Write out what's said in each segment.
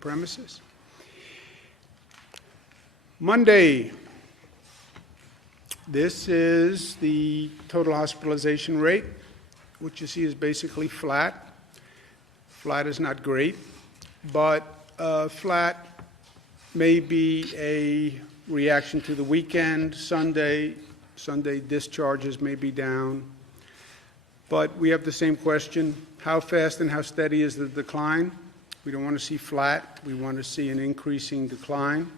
premises. Monday, this is the total hospitalization rate, which you see is basically flat. Flat is not great, but flat may be a reaction to the weekend. Sunday discharges may be down. But we have the same question: how fast and how steady is the decline? We don't want to see flat. We want to see an increasing decline.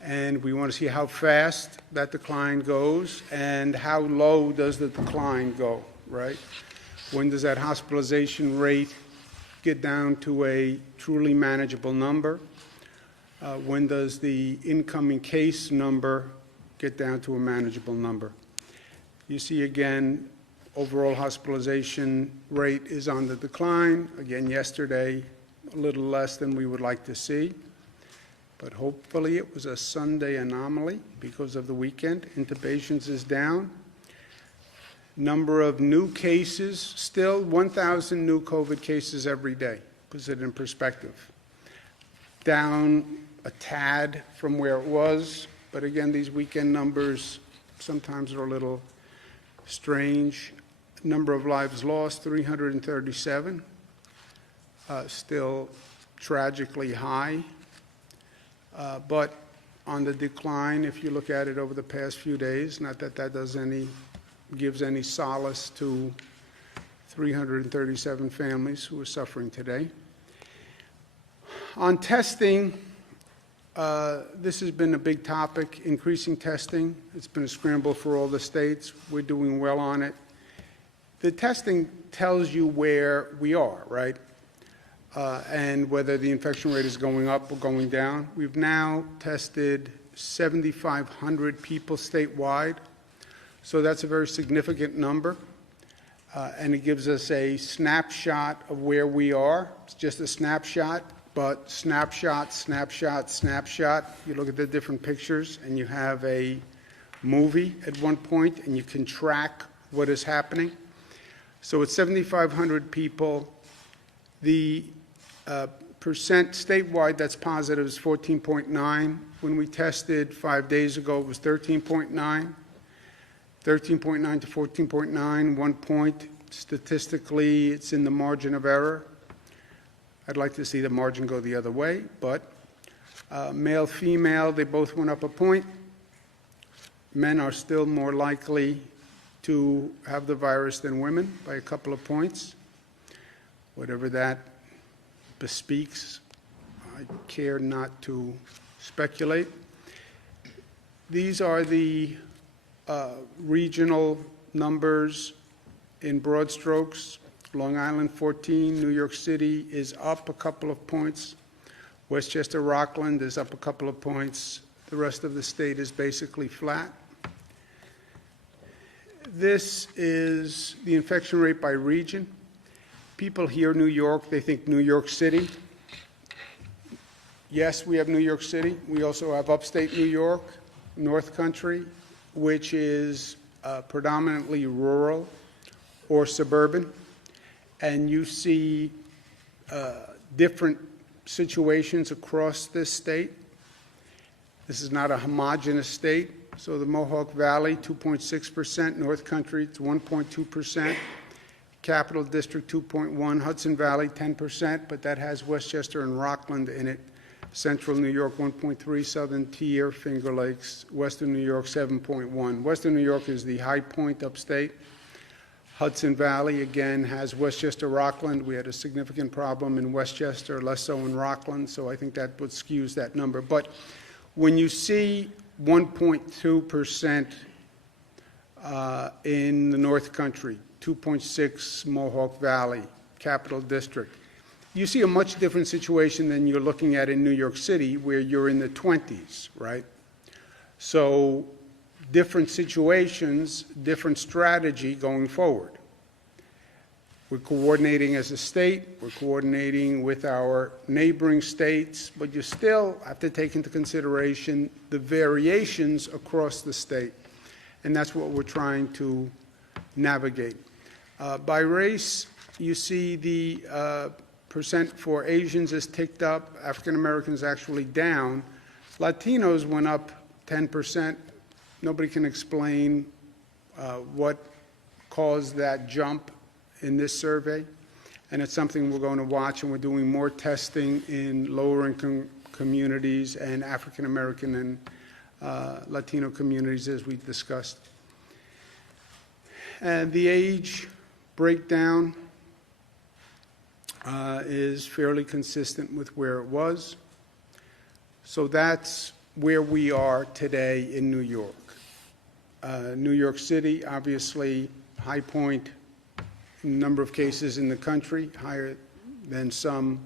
And we want to see how fast that decline goes and how low does the decline go, right? When does that hospitalization rate get down to a truly manageable number? When does the incoming case number get down to a manageable number? You see again, overall hospitalization rate is on the decline. Again, yesterday, a little less than we would like to see. But hopefully it was a Sunday anomaly because of the weekend. Intubations is down. Number of new cases, still 1,000 new COVID cases every day. Puts it in perspective. Down a tad from where it was, but again, these weekend numbers sometimes are a little strange. Number of lives lost, 337. Still tragically high. But on the decline, if you look at it over the past few days, not that that gives any solace to 337 families who are suffering today. On testing, this has been a big topic, increasing testing. It's been a scramble for all the states. We're doing well on it. The testing tells you where we are, right? And whether the infection rate is going up or going down. We've now tested 7,500 people statewide, so that's a very significant number, and it gives us a snapshot of where we are. It's just a snapshot, but snapshot. You look at the different pictures, and you have a movie at one point, and you can track what is happening. So it's 7,500 people. The percent statewide that's positive is 14.9. When we tested 5 days ago, it was 13.9. 13.9 to 14.9, 1 point. Statistically, it's in the margin of error. I'd like to see the margin go the other way, but male, female, they both went up a point. Men are still more likely to have the virus than women by a couple of points. Whatever that bespeaks, I care not to speculate. These are the regional numbers in broad strokes. Long Island 14, New York City is up a couple of points. Westchester, Rockland is up a couple of points. The rest of the state is basically flat. This is the infection rate by region. People hear New York, they think New York City. Yes, we have New York City. We also have upstate New York, North Country, which is predominantly rural or suburban. And you see different situations across this state. This is not a homogeneous state. So the Mohawk Valley, 2.6%. North Country, it's 1.2%. Capital District 2.1, Hudson Valley 10%, but that has Westchester and Rockland in it. Central New York 1.3, Southern Tier, Finger Lakes, Western New York 7.1. Western New York is the high point upstate. Hudson Valley again has Westchester, Rockland. We had a significant problem in Westchester, less so in Rockland, so I think that would skews that number. But when you see 1.2% in the North Country, 2.6 Mohawk Valley, Capital District. You see a much different situation than you're looking at in New York City, where you're in the 20s, right? So different situations, different strategy going forward. We're coordinating as a state, we're coordinating with our neighboring states, but you still have to take into consideration the variations across the state. And that's what we're trying to navigate. By race, you see the percent for Asians is ticked up, African Americans actually down. Latinos went up 10%. Nobody can explain what caused that jump in this survey, and it's something we're going to watch, and we're doing more testing in lower income communities and African American and Latino communities, as we discussed. And the age breakdown is fairly consistent with where it was. So that's where we are today in New York. New York City, obviously, high point in number of cases in the country, higher than some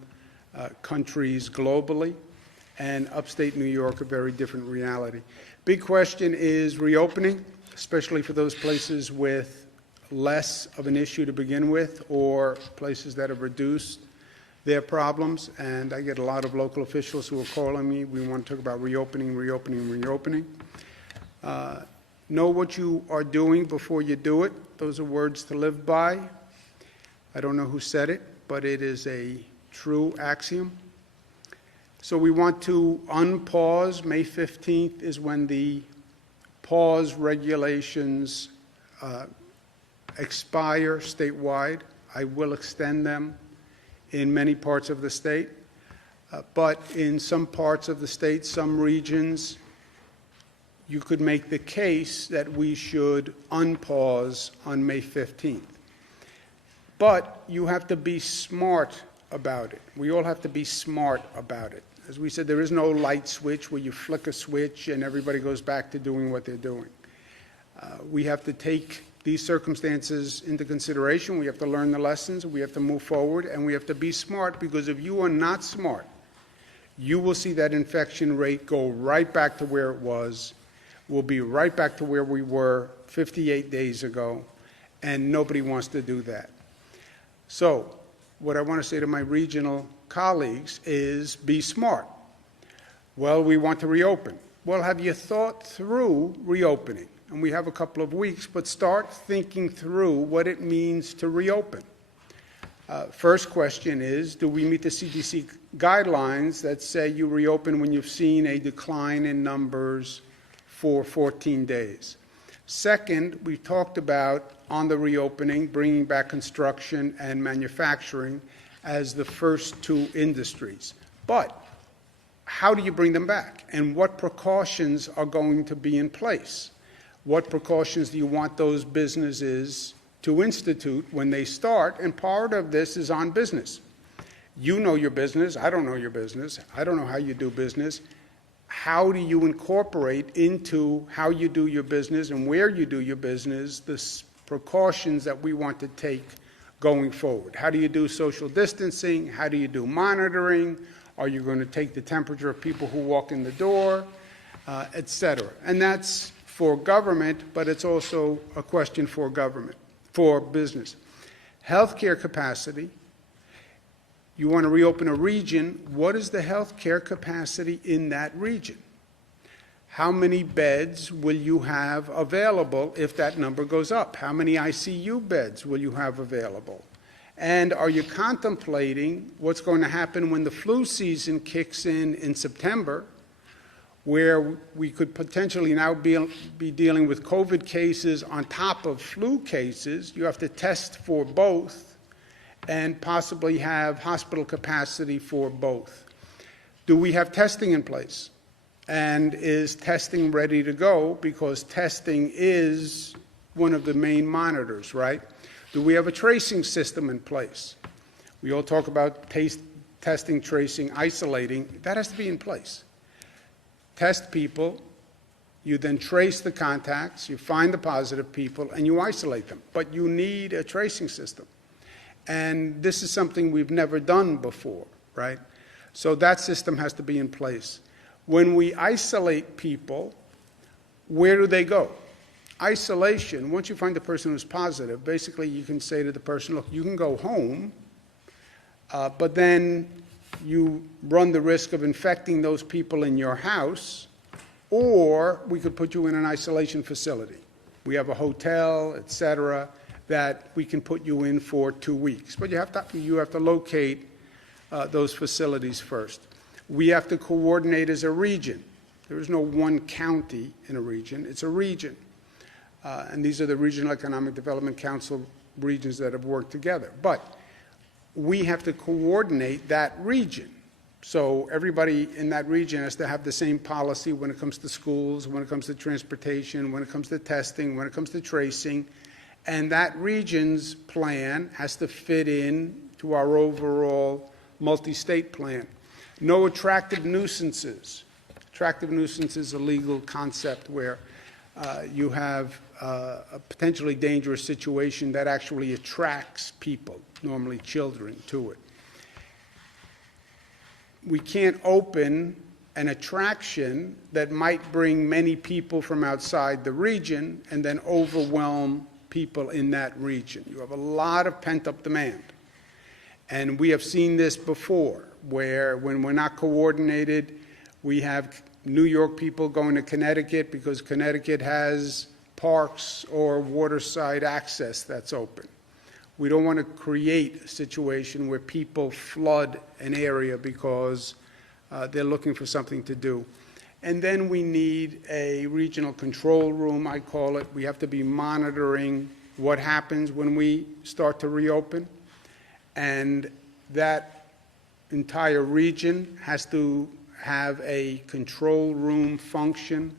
countries globally, and upstate New York, a very different reality. Big question is reopening, especially for those places with less of an issue to begin with, or places that have reduced their problems. And I get a lot of local officials who are calling me. We want to talk about reopening, reopening, reopening. Know what you are doing before you do it. Those are words to live by. I don't know who said it, but it is a true axiom. So we want to unpause. May 15th is when the pause regulations expire statewide. I will extend them in many parts of the state, but in some parts of the state, some regions, you could make the case that we should unpause on May 15th. But you have to be smart about it. We all have to be smart about it. As we said, there is no light switch where you flick a switch and everybody goes back to doing what they're doing. We have to take these circumstances into consideration. We have to learn the lessons. We have to move forward, and we have to be smart, because if you are not smart, you will see that infection rate go right back to where it was. We'll be right back to where we were 58 days ago, and nobody wants to do that. So what I want to say to my regional colleagues is be smart. Well, we want to reopen. Well, have you thought through reopening? And we have a couple of weeks, but start thinking through what it means to reopen. First question is, do we meet the CDC guidelines that say you reopen when you've seen a decline in numbers for 14 days? Second, we talked about, on the reopening, bringing back construction and manufacturing as the first two industries. But how do you bring them back? And what precautions are going to be in place? What precautions do you want those businesses to institute when they start? And part of this is on business. You know your business. I don't know your business. I don't know how you do business. How do you incorporate into how you do your business and where you do your business the precautions that we want to take going forward? How do you do social distancing? How do you do monitoring? Are you going to take the temperature of people who walk in the door, et cetera? And that's for government, but it's also a question for business. Healthcare capacity. You want to reopen a region. What is the healthcare capacity in that region? How many beds will you have available if that number goes up? How many ICU beds will you have available? And are you contemplating what's going to happen when the flu season kicks in September, where we could potentially now be dealing with COVID cases on top of flu cases? You have to test for both and possibly have hospital capacity for both. Do we have testing in place? And is testing ready to go? Because testing is one of the main monitors, right? Do we have a tracing system in place? We all talk about testing, tracing, isolating. That has to be in place. Test people, you then trace the contacts, you find the positive people, and you isolate them. But you need a tracing system. And this is something we've never done before, right? So that system has to be in place. When we isolate people, where do they go? Isolation, once you find the person who's positive, basically you can say to the person, look, you can go home, but then you run the risk of infecting those people in your house, or we could put you in an isolation facility. We have a hotel, et cetera, that we can put you in for 2 weeks. But you have to locate those facilities first. We have to coordinate as a region. There is no one county in a region, it's a region. And these are the Regional Economic Development Council regions that have worked together. But we have to coordinate that region. So everybody in that region has to have the same policy when it comes to schools, when it comes to transportation, when it comes to testing, when it comes to tracing. And that region's plan has to fit in to our overall multi-state plan. No attractive nuisances. Attractive nuisance is a legal concept where you have a potentially dangerous situation that actually attracts people, normally children, to it. We can't open an attraction that might bring many people from outside the region and then overwhelm people in that region. You have a lot of pent-up demand. And we have seen this before, where when we're not coordinated, we have New York people going to Connecticut because Connecticut has parks or waterside access that's open. We don't want to create a situation where people flood an area because they're looking for something to do. And then we need a regional control room, I call it. We have to be monitoring what happens when we start to reopen. And that entire region has to have a control room function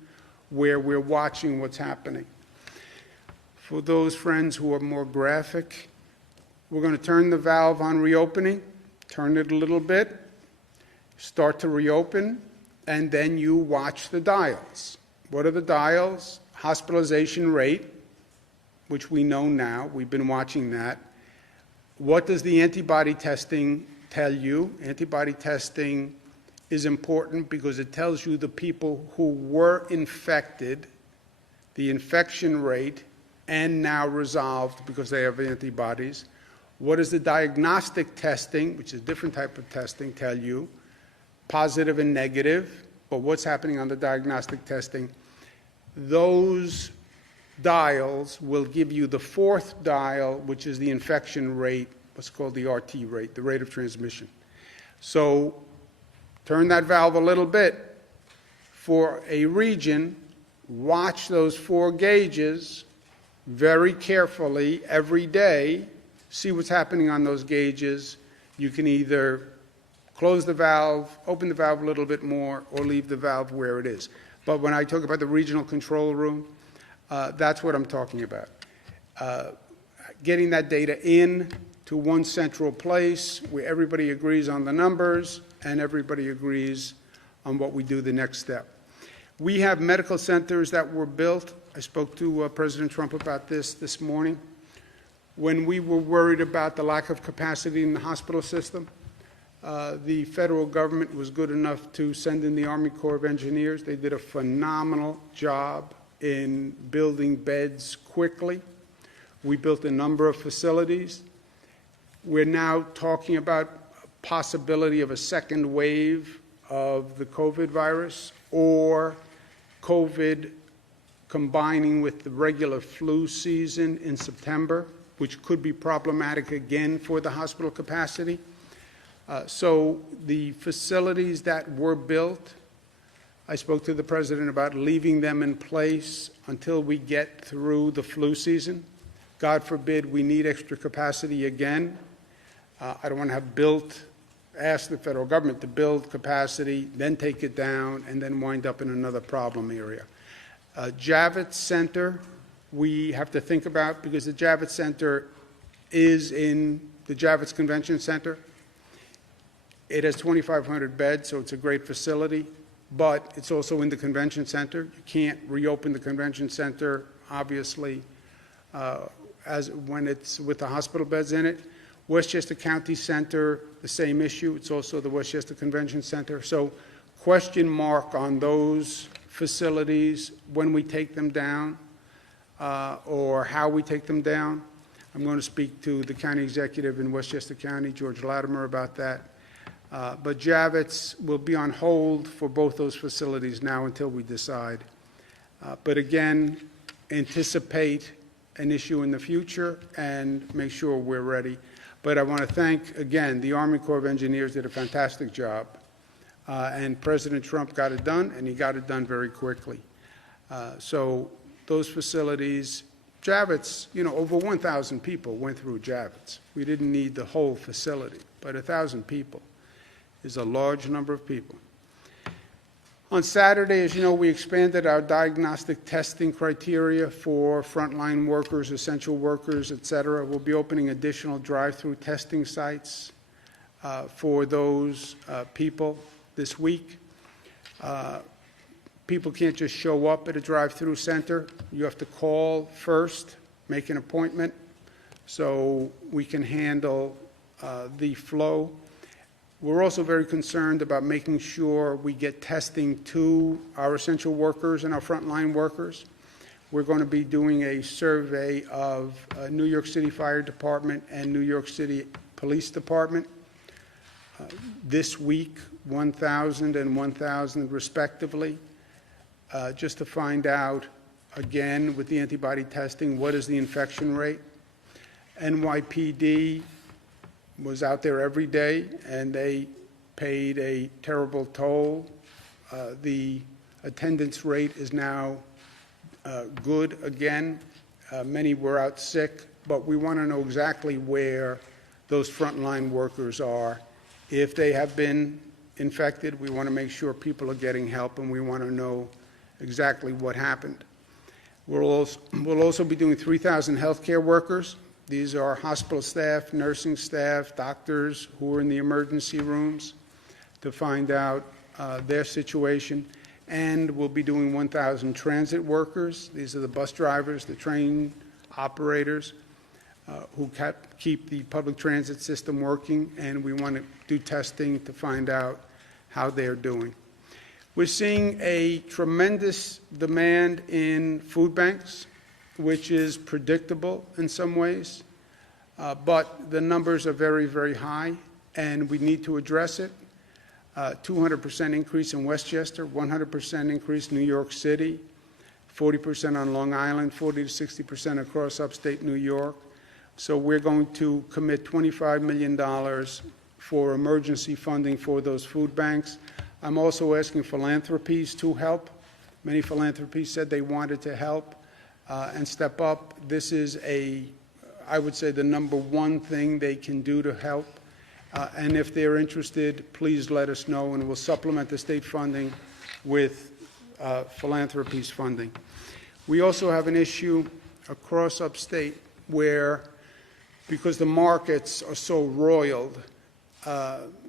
where we're watching what's happening. For those friends who are more graphic, we're going to turn the valve on reopening, turn it a little bit, start to reopen, and then you watch the dials. What are the dials? Hospitalization rate, which we know now. We've been watching that. What does the antibody testing tell you? Antibody testing is important because it tells you the people who were infected, the infection rate, and now resolved because they have antibodies. What does the diagnostic testing, which is a different type of testing, tell you? Positive and negative, but what's happening on the diagnostic testing? Those dials will give you the fourth dial, which is the infection rate, what's called the RT rate, the rate of transmission. So turn that valve a little bit. For a region, watch those 4 gauges very carefully every day, see what's happening on those gauges. You can either close the valve, open the valve a little bit more, or leave the valve where it is. But when I talk about the regional control room, that's what I'm talking about. Getting that data in to one central place where everybody agrees on the numbers and everybody agrees on what we do the next step. We have medical centers that were built. I spoke to President Trump about this morning. When we were worried about the lack of capacity in the hospital system, the federal government was good enough to send in the Army Corps of Engineers. They did a phenomenal job in building beds quickly. We built a number of facilities. We're now talking about possibility of a second wave of the COVID virus or COVID combining with the regular flu season in September, which could be problematic again for the hospital capacity. So the facilities that were built, I spoke to the president about leaving them in place until we get through the flu season. God forbid we need extra capacity again. I don't want to have ask the federal government to build capacity, then take it down, and then wind up in another problem area. Javits Center, we have to think about, because the Javits Center is in the Javits Convention Center. It has 2,500 beds, so it's a great facility, but it's also in the convention center. You can't reopen the convention center, obviously, when it's with the hospital beds in it. Westchester County Center, the same issue. It's also the Westchester Convention Center. So question mark on those facilities when we take them down or how we take them down. I'm going to speak to the county executive in Westchester County, George Latimer, about that. But Javits will be on hold for both those facilities now until we decide. But again, anticipate an issue in the future and make sure we're ready. But I want to thank, again, the Army Corps of Engineers did a fantastic job. And President Trump got it done, and he got it done very quickly. So those facilities, Javits, over 1,000 people went through Javits. We didn't need the whole facility, but 1,000 people is a large number of people. On Saturday, as you know, we expanded our diagnostic testing criteria for frontline workers, essential workers, et cetera. We'll be opening additional drive-through testing sites for those people this week. People can't just show up at a drive-through center. You have to call first, make an appointment, so we can handle the flow. We're also very concerned about making sure we get testing to our essential workers and our frontline workers. We're going to be doing a survey of New York City Fire Department and New York City Police Department. This week, 1,000 and 1,000 respectively, just to find out, again, with the antibody testing, what is the infection rate. NYPD was out there every day, and they paid a terrible toll. The attendance rate is now good again. Many were out sick, but we want to know exactly where those frontline workers are. If they have been infected, we want to make sure people are getting help, and we want to know exactly what happened. We'll also be doing 3,000 healthcare workers. These are hospital staff, nursing staff, doctors who are in the emergency rooms to find out their situation. And we'll be doing 1,000 transit workers. These are the bus drivers, the train operators who keep the public transit system working, and we want to do testing to find out how they're doing. We're seeing a tremendous demand in food banks, which is predictable in some ways, but the numbers are very, very high, and we need to address it. 200% increase in Westchester, 100% increase in New York City, 40% on Long Island, 40 to 60% across upstate New York. So we're going to commit $25 million for emergency funding for those food banks. I'm also asking philanthropies to help. Many philanthropies said they wanted to help and step up. This is I would say, the number one thing they can do to help. And if they're interested, please let us know, and we'll supplement the state funding with philanthropies funding. We also have an issue across upstate where, because the markets are so roiled,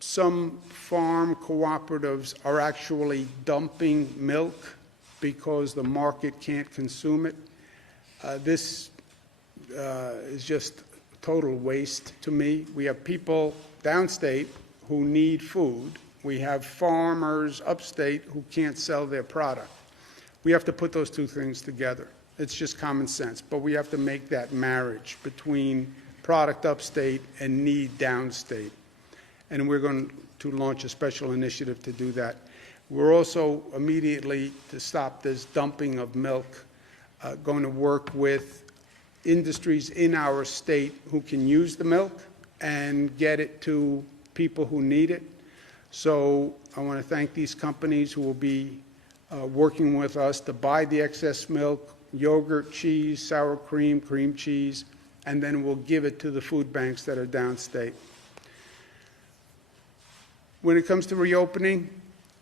some farm cooperatives are actually dumping milk because the market can't consume it. This is just total waste to me. We have people downstate who need food. We have farmers upstate who can't sell their product. We have to put those two things together. It's just common sense, but we have to make that marriage between product upstate and need downstate. And we're going to launch a special initiative to do that. We're also immediately, to stop this dumping of milk, going to work with industries in our state who can use the milk and get it to people who need it. So I want to thank these companies who will be working with us to buy the excess milk, yogurt, cheese, sour cream, cream cheese, and then we'll give it to the food banks that are downstate. When it comes to reopening,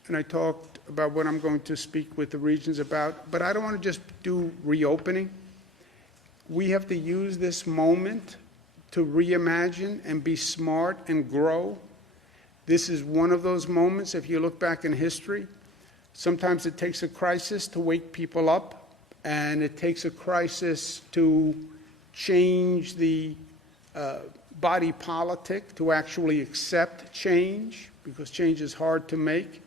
and I talked about what I'm going to speak with the regions about, but I don't want to just do reopening. We have to use this moment to reimagine and be smart and grow. This is one of those moments, if you look back in history, sometimes it takes a crisis to wake people up, and it takes a crisis to change the body politic to actually accept change, because change is hard to make.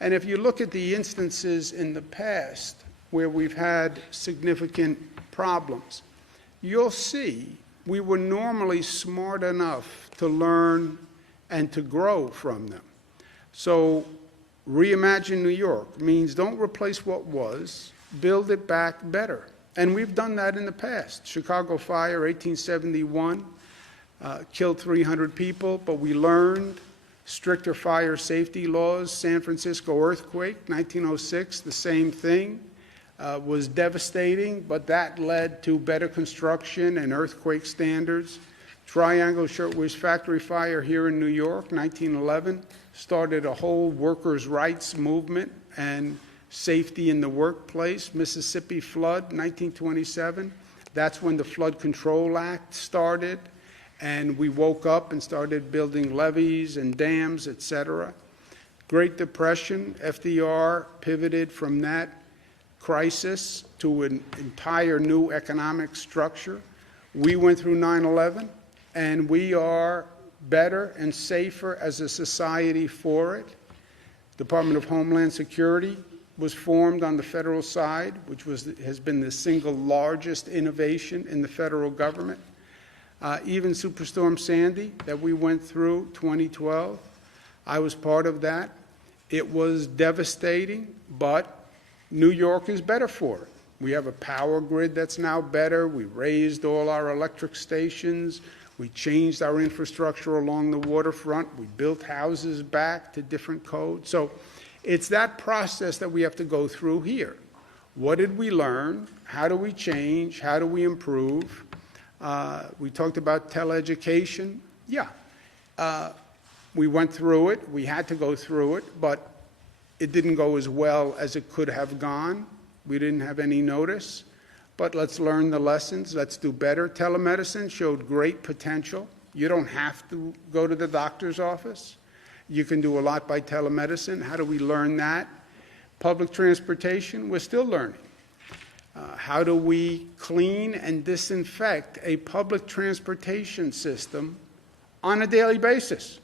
And if you look at the instances in the past where we've had significant problems, you'll see we were normally smart enough to learn and to grow from them. So Reimagine New York means don't replace what was, build it back better. And we've done that in the past. Chicago Fire, 1871, killed 300 people, but we learned stricter fire safety laws. San Francisco earthquake, 1906, the same thing, was devastating, but that led to better construction and earthquake standards. Triangle Shirtwaist Factory fire here in New York, 1911, started a whole workers' rights movement and safety in the workplace. Mississippi flood, 1927, that's when the Flood Control Act started, and we woke up and started building levees and dams, etc. Great Depression, FDR pivoted from that crisis to an entire new economic structure. We went through 9/11, and we are better and safer as a society for it. Department of Homeland Security was formed on the federal side, which has been the single largest innovation in the federal government. Even Superstorm Sandy that we went through 2012, I was part of that. It was devastating, but New York is better for it. We have a power grid that's now better. We raised all our electric stations. We changed our infrastructure along the waterfront. We built houses back to different codes. So it's that process that we have to go through here. What did we learn? How do we change? How do we improve? We talked about teleeducation. Yeah, we went through it. We had to go through it, but it didn't go as well as it could have gone. We didn't have any notice, but let's learn the lessons. Let's do better. Telemedicine showed great potential. You don't have to go to the doctor's office. You can do a lot by telemedicine. How do we learn that? Public transportation, we're still learning. How do we clean and disinfect a public transportation system on a daily basis?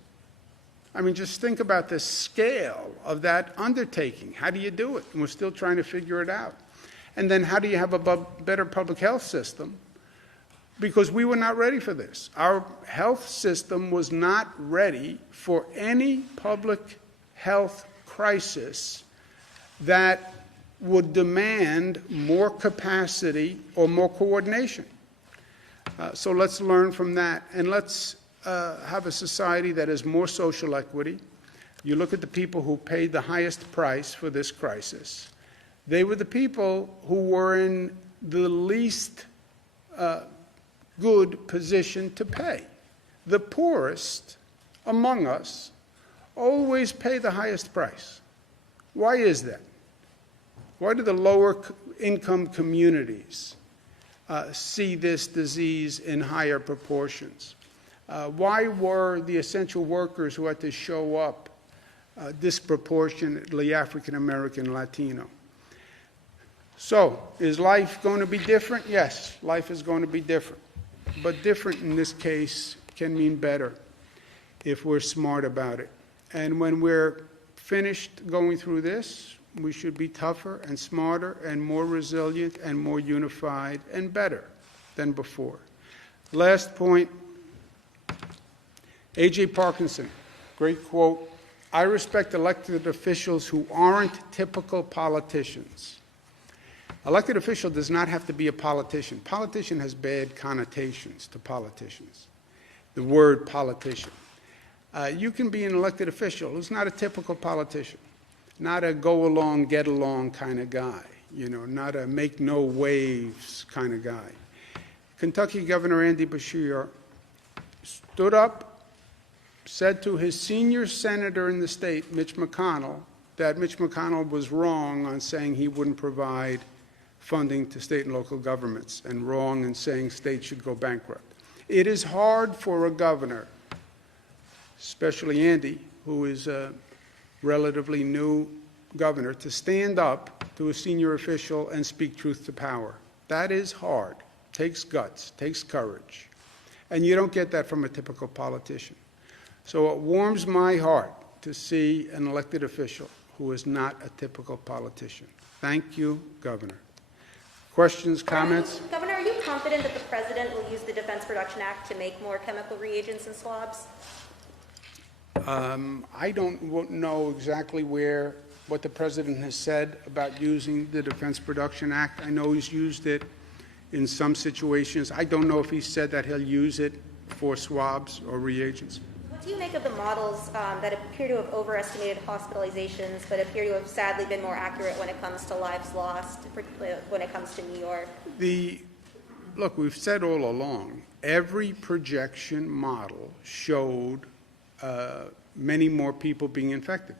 I mean, just think about the scale of that undertaking. How do you do it? And we're still trying to figure it out. And then how do you have a better public health system? Because we were not ready for this. Our health system was not ready for any public health crisis that would demand more capacity or more coordination. So let's learn from that, and let's have a society that has more social equity. You look at the people who paid the highest price for this crisis. They were the people who were in the least good position to pay. The poorest among us always pay the highest price. Why is that? Why do the lower income communities see this disease in higher proportions? Why were the essential workers who had to show up disproportionately African American, Latino? So, is life going to be different? Yes, life is going to be different. But different in this case can mean better if we're smart about it. And when we're finished going through this, we should be tougher and smarter and more resilient and more unified and better than before. Last point, A.J. Parkinson, great quote, "I respect elected officials who aren't typical politicians." Elected official does not have to be a politician. Politician has bad connotations to politicians, the word politician. You can be an elected official who's not a typical politician, not a go-along, get-along kind of guy, not a make-no-waves kind of guy. Kentucky Governor Andy Beshear stood up, said to his senior senator in the state, Mitch McConnell, that Mitch McConnell was wrong on saying he wouldn't provide funding to state and local governments, and wrong in saying states should go bankrupt. It is hard for a governor, especially Andy, who is a relatively new governor, to stand up to a senior official and speak truth to power. That is hard. Takes guts, takes courage. And you don't get that from a typical politician. So it warms my heart to see an elected official who is not a typical politician. Thank you, Governor. Questions, comments? Governor, are you confident that the President will use the Defense Production Act to make more chemical reagents and swabs? I don't know exactly what the President has said about using the Defense Production Act. I know he's used it in some situations. I don't know if he said that he'll use it for swabs or reagents. What do you make of the models that appear to have overestimated hospitalizations, but appear to have sadly been more accurate when it comes to lives lost, particularly when it comes to New York? Look, we've said all along, every projection model showed many more people being infected.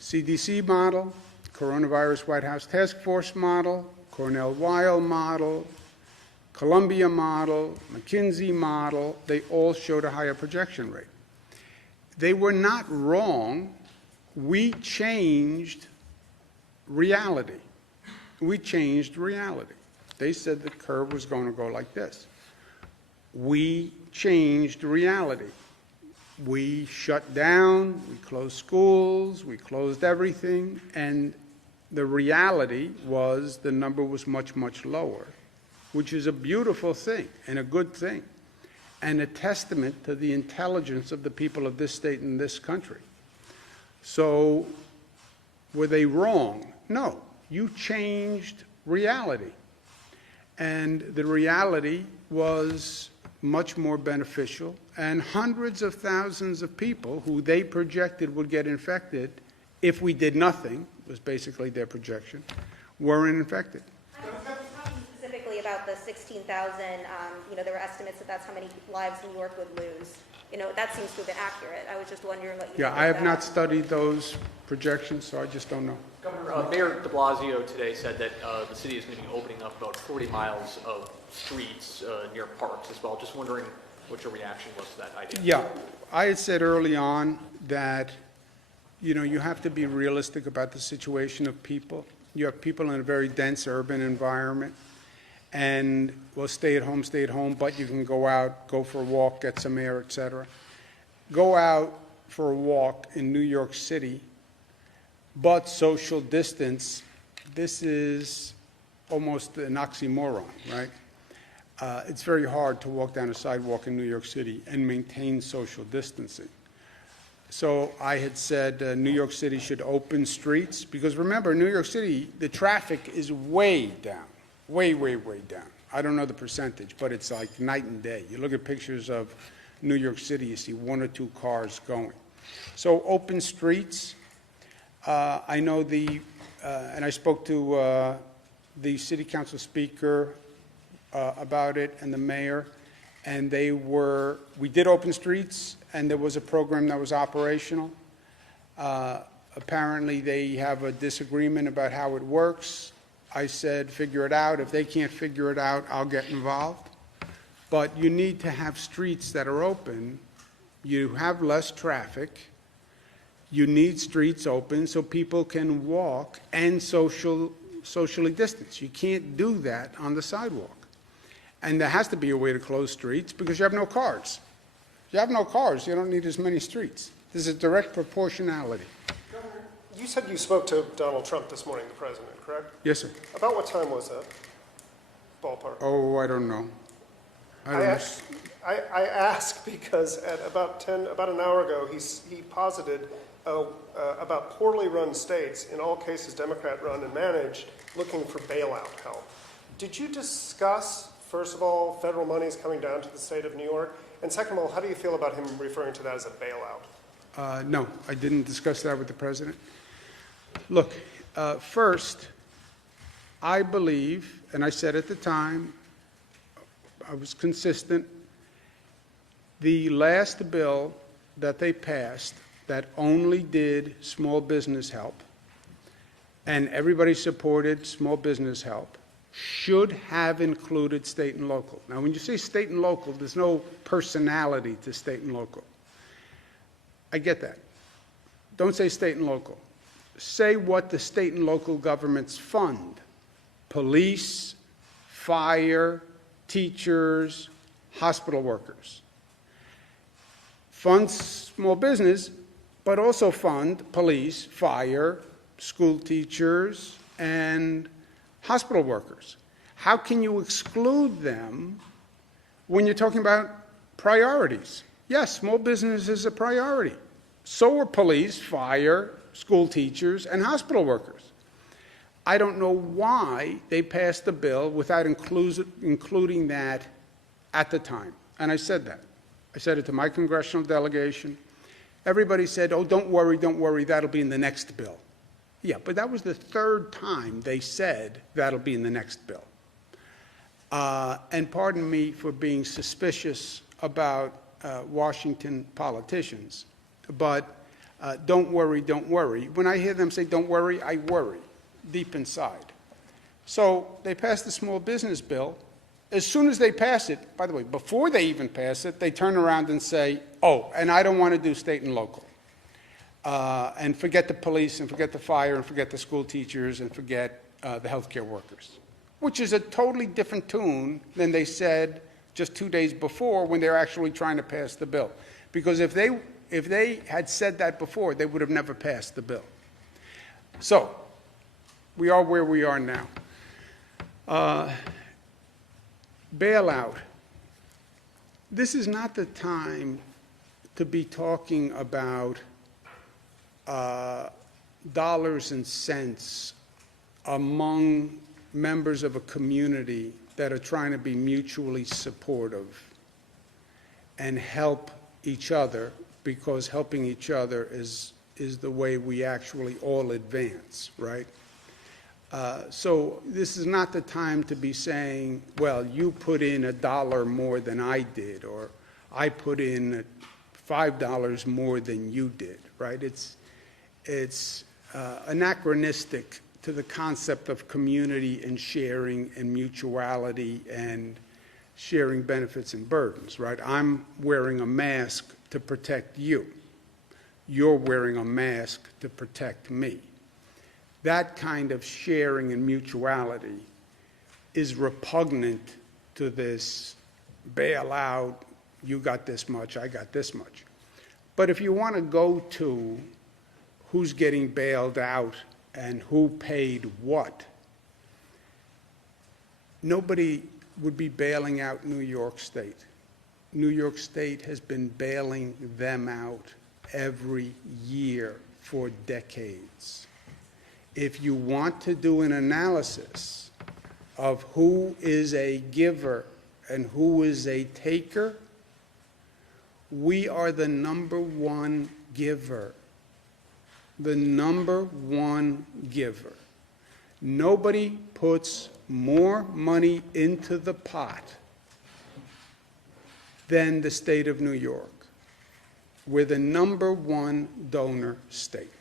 CDC model, Coronavirus White House Task Force model, Cornell-Weil model, Columbia model, McKinsey model, they all showed a higher projection rate. They were not wrong. We changed reality. We changed reality. They said the curve was going to go like this. We changed reality. We shut down, we closed schools, we closed everything, and the reality was the number was much, much lower, which is a beautiful thing and a good thing, and a testament to the intelligence of the people of this state and this country. So, were they wrong? No. You changed reality. And the reality was much more beneficial, and hundreds of thousands of people who they projected would get infected if we did nothing, was basically their projection, weren't infected. I was talking specifically about the 16,000, there were estimates that that's how many lives New York would lose. That seems to have been accurate. I was just wondering what you think I of have that. not studied those projections, so I just don't know. Governor, Mayor de Blasio today said that the city is going to be opening up about 40 miles of streets near parks as well. Just wondering what your reaction was to that idea. Yeah, I had said early on that, you have to be realistic about the situation of people. You have people in a very dense urban environment, and stay at home, but you can go out, go for a walk, get some air, etc. Go out for a walk in New York City, but social distance, this is almost an oxymoron, right? It's very hard to walk down a sidewalk in New York City and maintain social distancing. So I had said New York City should open streets, because remember, New York City, the traffic is way down, way, way, way down. I don't know the percentage, but it's like night and day. You look at pictures of New York City, you see 1 or 2 cars going. So open streets. I know and I spoke to the city council speaker about it and the mayor, and we did open streets, and there was a program that was operational. Apparently they have a disagreement about how it works. I said, figure it out. If they can't figure it out, I'll get involved. But you need to have streets that are open. You have less traffic. You need streets open so people can walk and socially distance. You can't do that on the sidewalk. And there has to be a way to close streets because you have no cars. If you have no cars, you don't need as many streets. There's a direct proportionality. Governor, you said you spoke to Donald Trump this morning, the president, correct? Yes, sir. About what time was that? Ballpark. Oh, I don't know. I ask because at about an hour ago, he posited about poorly run states, in all cases Democrat-run and managed, looking for bailout help. Did you discuss, first of all, federal monies coming down to the state of New York? And second of all, how do you feel about him referring to that as a bailout? No, I didn't discuss that with the president. Look, first, I believe, and I said at the time, I was consistent, the last bill that they passed that only did small business help, and everybody supported small business help, should have included state and local. Now, when you say state and local, there's no personality to state and local. I get that. Don't say state and local. Say what the state and local governments fund: police, fire, teachers, hospital workers. Fund small business, but also fund police, fire, school teachers, and hospital workers. How can you exclude them when you're talking about priorities? Yes, small business is a priority. So are police, fire, school teachers, and hospital workers. I don't know why they passed the bill without including that at the time, and I said that. I said it to my congressional delegation. Everybody said, oh, don't worry, that'll be in the next bill. Yeah, but that was the third time they said that'll be in the next bill. And pardon me for being suspicious about Washington politicians, but don't worry. When I hear them say don't worry, I worry deep inside. So they passed the small business bill. As soon as they pass it, by the way, before they even pass it, they turn around and say, oh, and I don't want to do state and local. And forget the police and forget the fire and forget the school teachers and forget the healthcare workers, which is a totally different tune than they said just 2 days before when they're actually trying to pass the bill. Because if they had said that before, they would have never passed the bill. So we are where we are now. Bailout. This is not the time to be talking about dollars and cents among members of a community that are trying to be mutually supportive and help each other, because helping each other is the way we actually all advance, right? So this is not the time to be saying, well, you put in $1 more than I did, or I put in $5 more than you did, right? It's anachronistic to the concept of community and sharing and mutuality and sharing benefits and burdens, right? I'm wearing a mask to protect you. You're wearing a mask to protect me. That kind of sharing and mutuality is repugnant to this bailout, you got this much, I got this much. But if you want to go to who's getting bailed out and who paid what, nobody would be bailing out New York State. New York State has been bailing them out every year for decades. If you want to do an analysis of who is a giver and who is a taker, we are the #1 giver. The #1 giver. Nobody puts more money into the pot than the state of New York. We're the #1 donor state.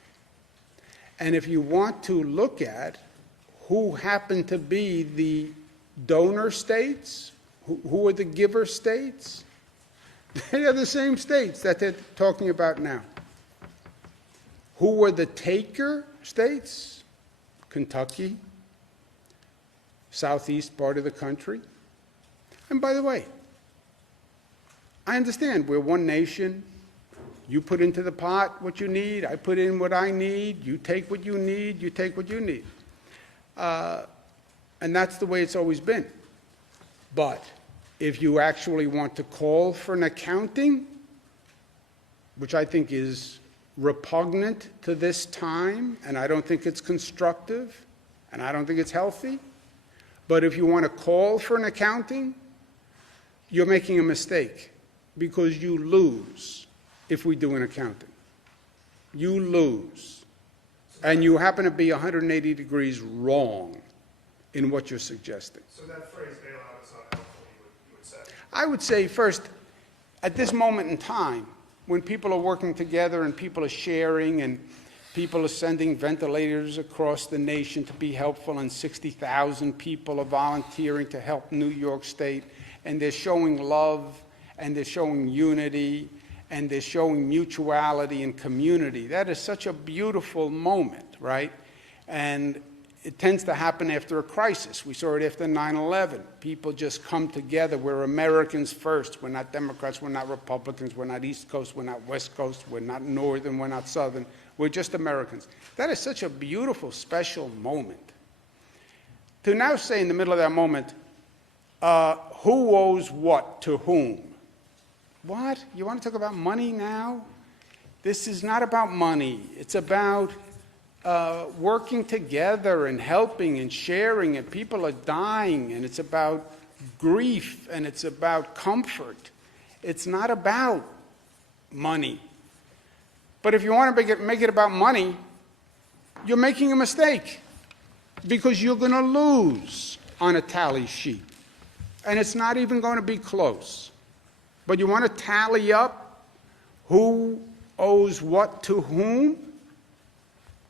And if you want to look at who happen to be the donor states, who are the giver states, they are the same states that they're talking about now. Who were the taker states? Kentucky, southeast part of the country. And by the way, I understand we're one nation. You put into the pot what you need, I put in what I need, you take what you need, you take what you need. And that's the way it's always been. But if you actually want to call for an accounting, which I think is repugnant to this time, and I don't think it's constructive, and I don't think it's healthy, but if you want to call for an accounting, you're making a mistake, because you lose if we do an accounting. You lose. And you happen to be 180 degrees wrong in what you're suggesting. So that phrase bailout is not helpful, you would say? I would say, first, at this moment in time, when people are working together and people are sharing and people are sending ventilators across the nation to be helpful, and 60,000 people are volunteering to help New York State, and they're showing love and they're showing unity and they're showing mutuality and community. That is such a beautiful moment, right? And it tends to happen after a crisis. We saw it after 9/11. People just come together. We're Americans first. We're not Democrats. We're not Republicans. We're not East Coast. We're not West Coast. We're not Northern. We're not Southern. We're just Americans. That is such a beautiful, special moment. To now say in the middle of that moment, who owes what to whom? What? You want to talk about money now? This is not about money. It's about working together and helping and sharing, and people are dying, and it's about grief, and it's about comfort. It's not about money. But if you want to make it about money, you're making a mistake, because you're going to lose on a tally sheet. And it's not even going to be close. But you want to tally up who owes what to whom?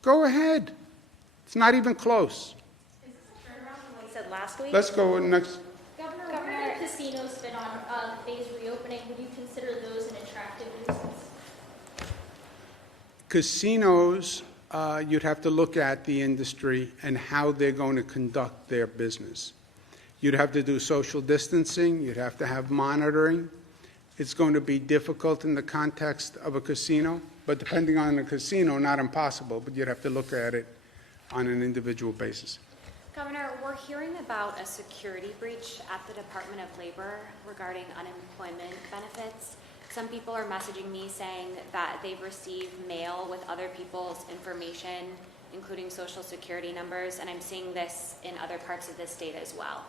Go ahead. It's not even close. Is this a turnaround from what you said last week? Let's go next. Governor, where do casinos fit on phase reopening? Would you consider those an attractive nuisance? Casinos, you'd have to look at the industry and how they're going to conduct their business. You'd have to do social distancing. You'd have to have monitoring. It's going to be difficult in the context of a casino, but depending on the casino, not impossible, but you'd have to look at it on an individual basis. Governor, we're hearing about a security breach at the Department of Labor regarding unemployment benefits. Some people are messaging me saying that they've received mail with other people's information, including social security numbers, and I'm seeing this in other parts of the state as well.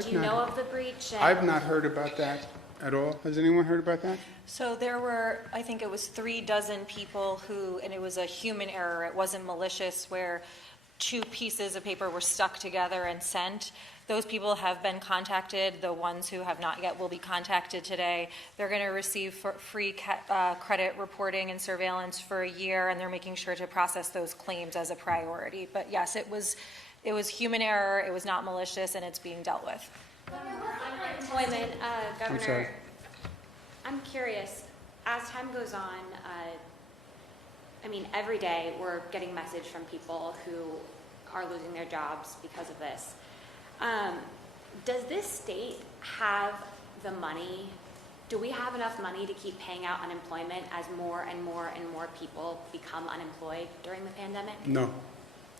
Do you know of the breach? I've not heard about that at all. Has anyone heard about that? So there were, I think it was 36 people who, and it was a human error, it wasn't malicious, where 2 pieces of paper were stuck together and sent. Those people have been contacted. The ones who have not yet will be contacted today. They're going to receive free credit reporting and surveillance for a year, and they're making sure to process those claims as a priority. But yes, it was human error, it was not malicious, and it's being dealt with. Unemployment, I'm sorry. Governor, I'm curious, as time goes on, I mean, every day we're getting message from people who are losing their jobs because of this. Does this state have the money? Do we have enough money to keep paying out unemployment as more and more and more people become unemployed during the pandemic? No.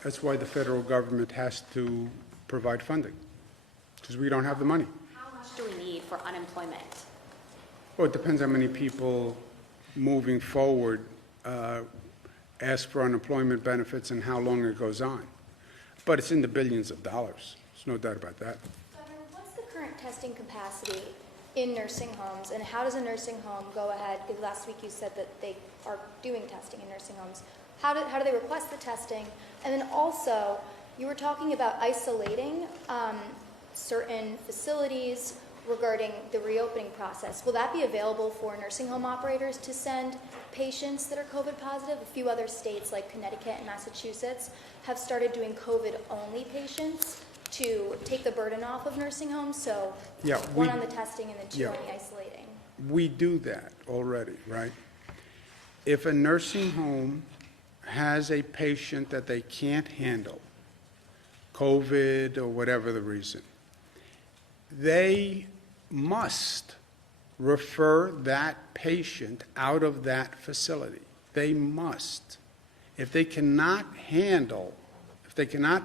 That's why the federal government has to provide funding, because we don't have the money. How much do we need for unemployment? Well, it depends how many people moving forward ask for unemployment benefits and how long it goes on. But it's in the billions of dollars. There's no doubt about that. Governor, what's the current testing capacity in nursing homes, and how does a nursing home go ahead? Because last week you said that they are doing testing in nursing homes. How do they request the testing? And then also, you were talking about isolating certain facilities regarding the reopening process. Will that be available for nursing home operators to send patients that are COVID positive? A few other states like Connecticut and Massachusetts have started doing COVID-only patients to take the burden off of nursing homes. So Yeah, one on the testing and then 2 yeah. on the isolating. We do that already, right? If a nursing home has a patient that they can't handle, COVID or whatever the reason, they must refer that patient out of that facility. They must. If they cannot handle, if they cannot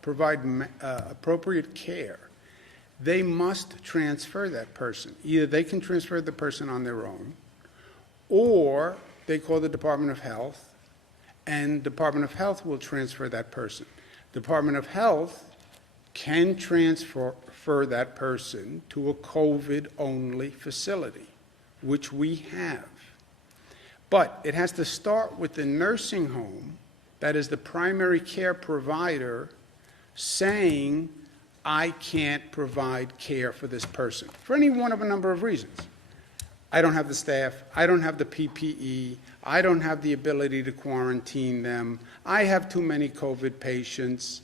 provide appropriate care, they must transfer that person. Either they can transfer the person on their own, or they call the Department of Health, and Department of Health will transfer that person. Department of Health can transfer that person to a COVID-only facility, which we have. But it has to start with the nursing home that is the primary care provider saying, I can't provide care for this person, for any one of a number of reasons. I don't have the staff, I don't have the PPE, I don't have the ability to quarantine them, I have too many COVID patients,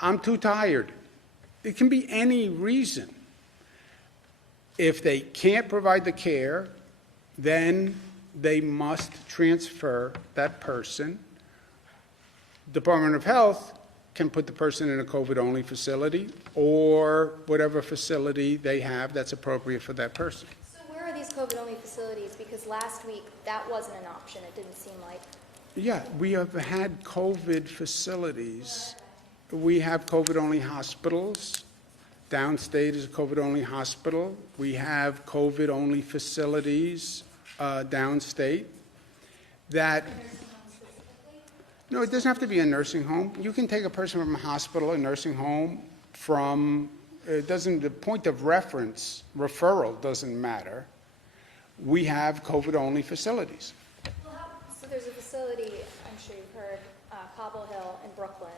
I'm too tired. It can be any reason. If they can't provide the care, then they must transfer that person. Department of Health can put the person in a COVID-only facility or whatever facility they have that's appropriate for that person. So where are these COVID-only facilities? Because last week that wasn't an option, it didn't seem like. Yeah, we have had COVID facilities. We have COVID-only hospitals. Downstate is a COVID-only hospital. We have COVID-only facilities downstate that, no, it doesn't have to be a nursing home. You can take a person from a hospital, a nursing home, from the point of reference, referral doesn't matter. We have COVID-only facilities. So there's a facility, I'm sure you've heard, Cobble Hill in Brooklyn,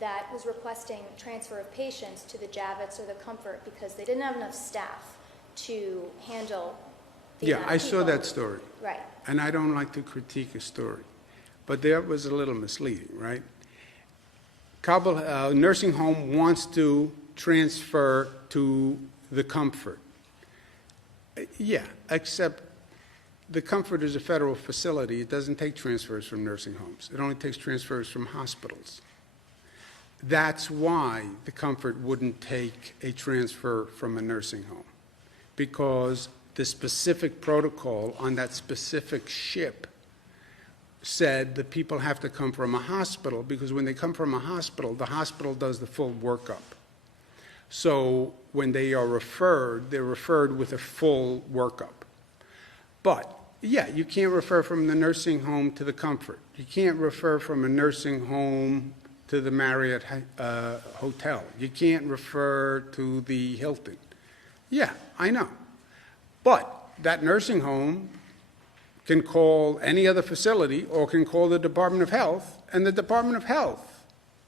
that was requesting transfer of patients to the Javits or the Comfort because they didn't have enough staff to handle the Yeah, amount I of saw people. that story. Right. And I don't like to critique a story, but that was a little misleading, right? Nursing home wants to transfer to the Comfort. Yeah, except the Comfort is a federal facility. It doesn't take transfers from nursing homes. It only takes transfers from hospitals. That's why the Comfort wouldn't take a transfer from a nursing home, because the specific protocol on that specific ship said that people have to come from a hospital, because when they come from a hospital, the hospital does the full workup. So when they are referred, they're referred with a full workup. But, yeah, you can't refer from the nursing home to the Comfort. You can't refer from a nursing home to the Marriott Hotel. You can't refer to the Hilton. Yeah, I know. But that nursing home can call any other facility or can call the Department of Health, and the Department of Health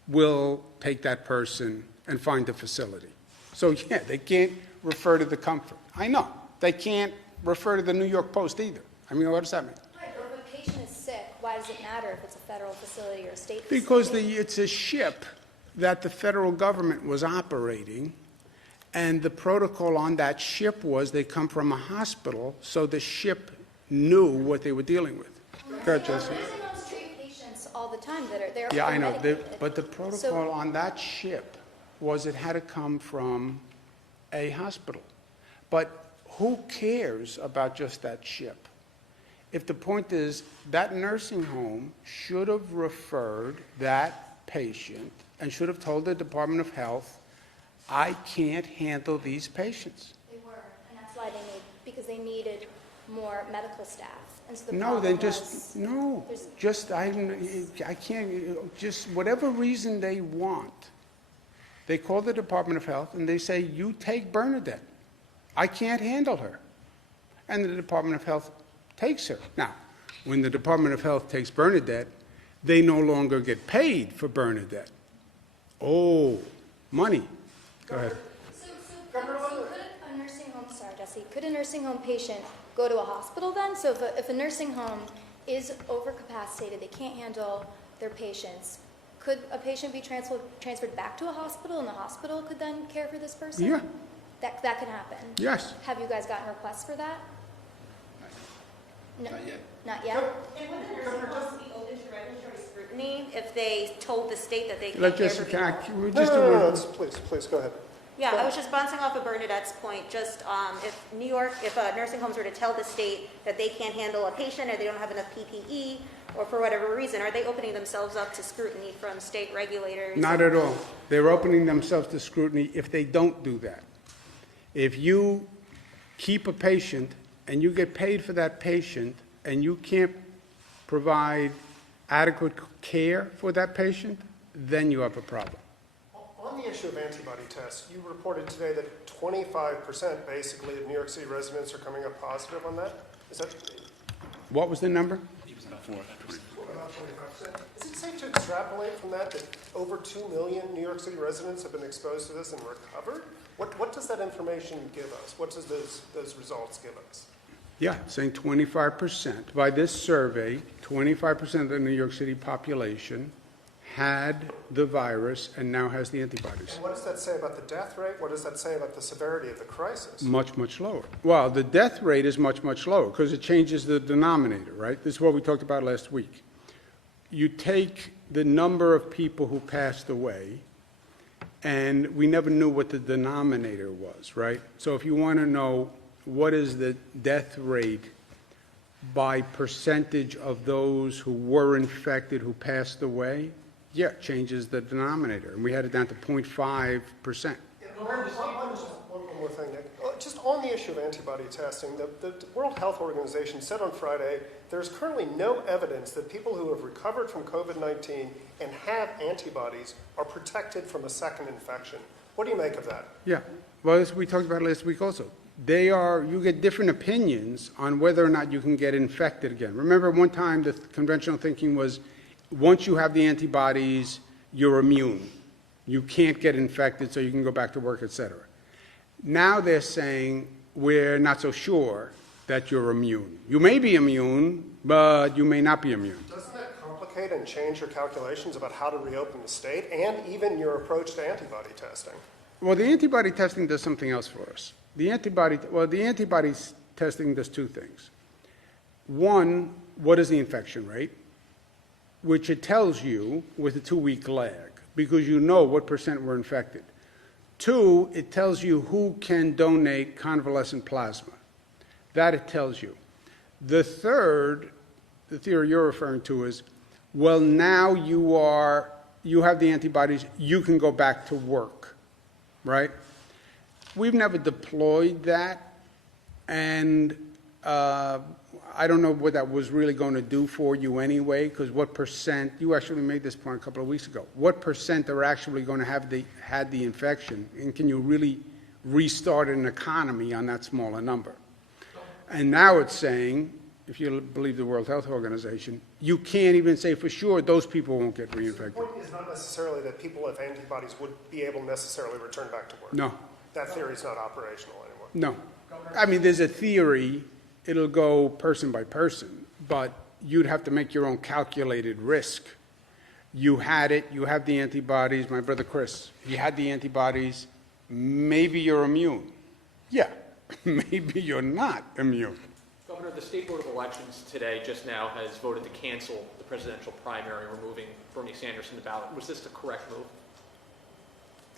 will take that person and find a facility. So, yeah, they can't refer to the Comfort. I know. They can't refer to the New York Post either. I mean, what does that mean? Right, but if a patient is sick, why does it matter if it's a federal facility or a state Because facility? it's a ship that the federal government was operating, and the protocol on that ship was they come from a hospital, so the ship knew what they were dealing with. Go ahead, Jesse. Nursing homes treat patients all the time that are there. Yeah, I know, medicated. but the protocol on that ship was it had to come from a hospital. But who cares about just that ship? If the point is that nursing home should have referred that patient and should have told the Department of Health, I can't handle these patients. They were, and that's why because they needed more medical staff. And so the No, problem then was, I can't, just whatever reason they want, they call the Department of Health and they say, you take Bernadette. I can't handle her. And the Department of Health takes her. Now, when the Department of Health takes Bernadette, they no longer get paid for Bernadette. Oh, money. Go ahead. So could a nursing home, sorry, Jesse, could a nursing home patient go to a hospital then? So if a nursing home is overcapacitated, they can't handle their patients, could a patient be transferred back to a hospital and the hospital could then care for this person? Yeah. That can happen? Yes. Have you guys gotten requests for that? No, Not yet. Not yet? And would the nursing homes be open to regulatory scrutiny if they told the state that they can't Let care Jesse, for people? No, please, go ahead. Yeah, I was just bouncing off of Bernadette's point, just if nursing homes were to tell the state that they can't handle a patient or they don't have enough PPE, or for whatever reason, are they opening themselves up to scrutiny from state regulators? Not at all. They're opening themselves to scrutiny if they don't do that. If you keep a patient and you get paid for that patient and you can't provide adequate care for that patient, then you have a problem. On the issue of antibody tests, you reported today that 25% basically of New York City residents are coming up positive on that. Is that What was the number? about 25%? Is it safe to extrapolate from that over 2 million New York City residents have been exposed to this and recovered? What does that information give us? What does those results give us? Yeah, saying 25%. By this survey, 25% of the New York City population had the virus and now has the antibodies. And what does that say about the death rate? What does that say about the severity of the crisis? Much, much lower. Well, the death rate is much, much lower because it changes the denominator, right? This is what we talked about last week. You take the number of people who passed away, and we never knew what the denominator was, right? So if you want to know what is the death rate by percentage of those who were infected who passed away, yeah, it changes the denominator. And we had it down to 0.5%. One more thing, Nick. Just on the issue of antibody testing, the World Health Organization said on Friday there's currently no evidence that people who have recovered from COVID-19 and have antibodies are protected from a second infection. What do you make of that? Yeah, well, as we talked about last week also, you get different opinions on whether or not you can get infected again. Remember one time the conventional thinking was, once you have the antibodies, you're immune. You can't get infected, so you can go back to work, et cetera. Now they're saying, we're not so sure that you're immune. You may be immune, but you may not be immune. Doesn't that complicate and change your calculations about how to reopen the state and even your approach to antibody testing? Well, the antibody testing does something else for us. The antibody testing does two things. One, what is the infection rate? Which it tells you with a 2-week lag, because you know what percent were infected. Two, it tells you who can donate convalescent plasma. That it tells you. The third, the theory you're referring to is, well, now you have the antibodies, you can go back to work, right? We've never deployed that, and I don't know what that was really going to do for you anyway, because what percent, you actually made this point a couple of weeks ago, what percent are actually going to have had the infection, and can you really restart an economy on that smaller number? And now it's saying, if you believe the World Health Organization, you can't even say for sure those people won't get reinfected. The point is not necessarily that people with antibodies would be able to necessarily return back to work. No, That theory is not operational anymore. no. I mean, there's a theory, it'll go person by person, but you'd have to make your own calculated risk. You had it, you have the antibodies, my brother Chris, he had the antibodies, maybe you're immune. Yeah, maybe you're not immune. Governor, the State Board of Elections today just now has voted to cancel the presidential primary, removing Bernie Sanders from the ballot. Was this the correct move?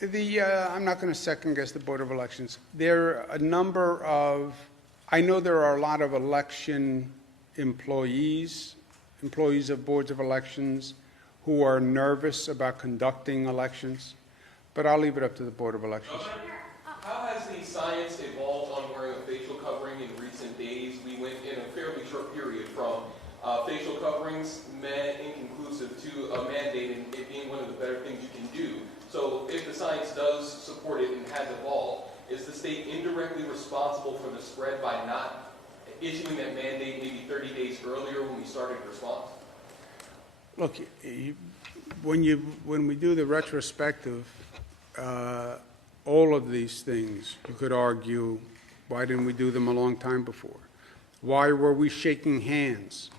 I'm not going to second guess the Board of Elections. There are a number of, I know there are a lot of election employees of boards of elections who are nervous about conducting elections, but I'll leave it up to the Board of Elections. How has the science evolved on wearing a facial covering in recent days? We went in a fairly short period from facial coverings, inconclusive, to a mandate and it being one of the better things you can do. So if the science does support it and has evolved, is the state indirectly responsible for the spread by not issuing that mandate maybe 30 days earlier when we started response? Look, when we do the retrospective, all of these things, you could argue, why didn't we do them a long time before? Why were we shaking hands?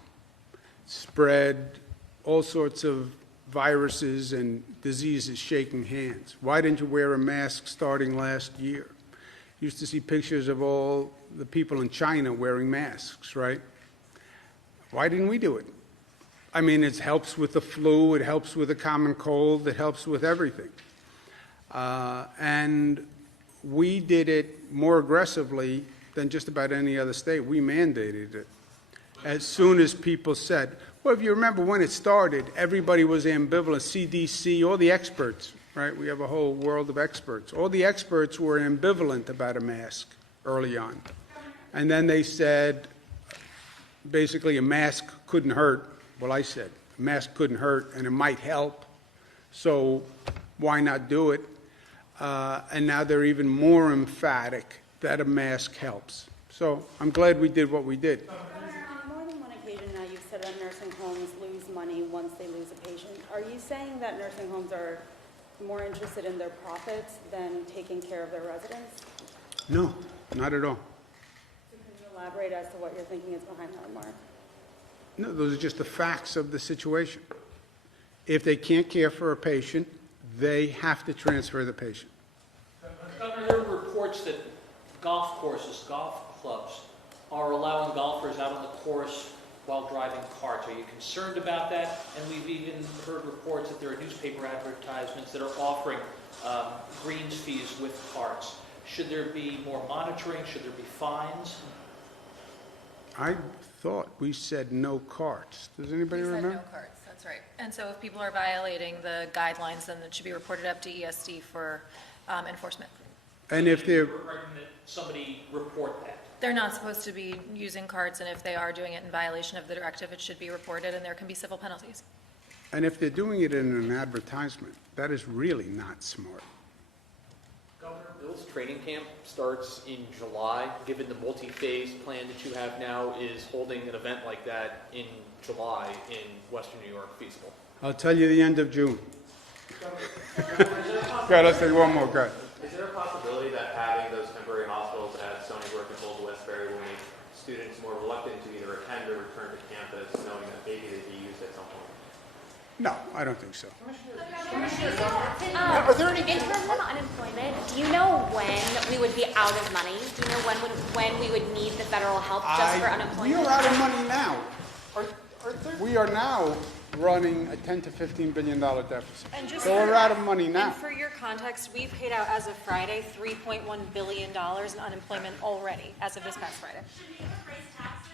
Spread all sorts of viruses and diseases shaking hands. Why didn't you wear a mask starting last year? You used to see pictures of all the people in China wearing masks, right? Why didn't we do it? I mean, it helps with the flu, it helps with the common cold, it helps with everything. And we did it more aggressively than just about any other state. We mandated it. As soon as people said, well, if you remember when it started, everybody was ambivalent. CDC, all the experts, right? We have a whole world of experts. All the experts were ambivalent about a mask early on. And then they said, basically, a mask couldn't hurt. Well, I said, a mask couldn't hurt, and it might help. So why not do it? And now they're even more emphatic that a mask helps. So I'm glad we did what we did. On more than one occasion now, you've said that nursing homes lose money once they lose a patient. Are you saying that nursing homes are more interested in their profits than taking care of their residents? No, not at all. So can you elaborate as to what you're thinking is behind that remark? No, those are just the facts of the situation. If they can't care for a patient, they have to transfer the patient. Governor, there are reports that golf courses, golf clubs, are allowing golfers out on the course while driving carts. Are you concerned about that? And we've even heard reports that there are newspaper advertisements that are offering greens fees with carts. Should there be more monitoring? Should there be fines? I thought we said no carts. Does anybody We said remember? no carts, that's right. And so if people are violating the guidelines, then it should be reported up to ESD for enforcement. And if they're, You're recommending that somebody report that. They're not supposed to be using carts, and if they are doing it in violation of the directive, it should be reported, and there can be civil penalties. and if they're doing it in an advertisement, that is really not smart. Bill's training camp starts in July. Given the multi-phase plan that you have now, is holding an event like that in July in Western New York feasible? I'll tell you the end of June. Go, let's take one more, go ahead. Is there a possibility that having those temporary hospitals at Stony Brook and Old Westbury will make students more reluctant to either attend or return to campus, knowing that maybe they'd be used at some point? No, I don't think so. Are there any? In terms of unemployment, do you know when we would be out of money? Do you know when we would need the federal help just for We unemployment? are out of money now. Are there? We are now running a $10 to $15 billion deficit. And just So we're out of money now. And for your context, we've paid out as of Friday $3.1 billion in unemployment already, as of this past Friday. Should we ever raise taxes?